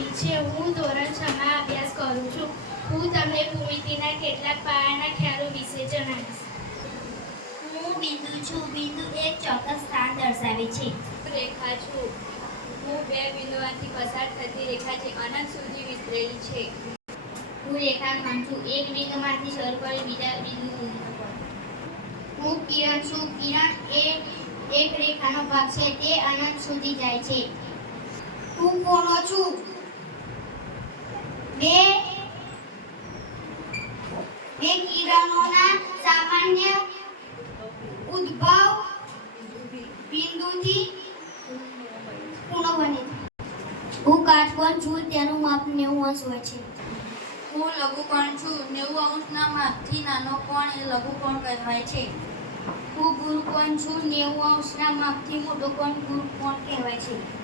ભૂમિ છે. હું ધોરણ 6 માં અભ્યાસ કરું છું. હું તમને ભૂમિતિના કેટલાક પાયાના ખ્યાલો વિશે જણાવીશ. હું બિંદુ છું. બિંદુ એક ચોક્કસ સ્થાન દર્શાવે છે. રેખા છું. હું બે બિંદુઓમાંથી પસાર થતી રેખા જે અનંત સુધી વિસ્તરેલી છે. હું રેખાખંડ છું. એક બિંદુમાંથી શરૂ કરી બીજા બિંદુ સુધી પહોંચે. હું કિરણ છું. કિરણ એ એક રેખાનો ભાગ છે. તે અનંત સુધી જાય છે. હું કોણો છું. બે કિરણોના સામાન્ય ઉદ્ભવ બિંદુથી ખૂણો બને છે. હું કાટકોણ છું. તેનું માપ 90 અંશ હોય છે. હું લઘુકોણ છું. 90 અંશના માપથી નાનો કોણ એ લઘુકોણ કહેવાય છે. હું ગુરુકોણ છું. 90 અંશના માપથી મોટો કોણ ગુરુકોણ કહેવાય છે.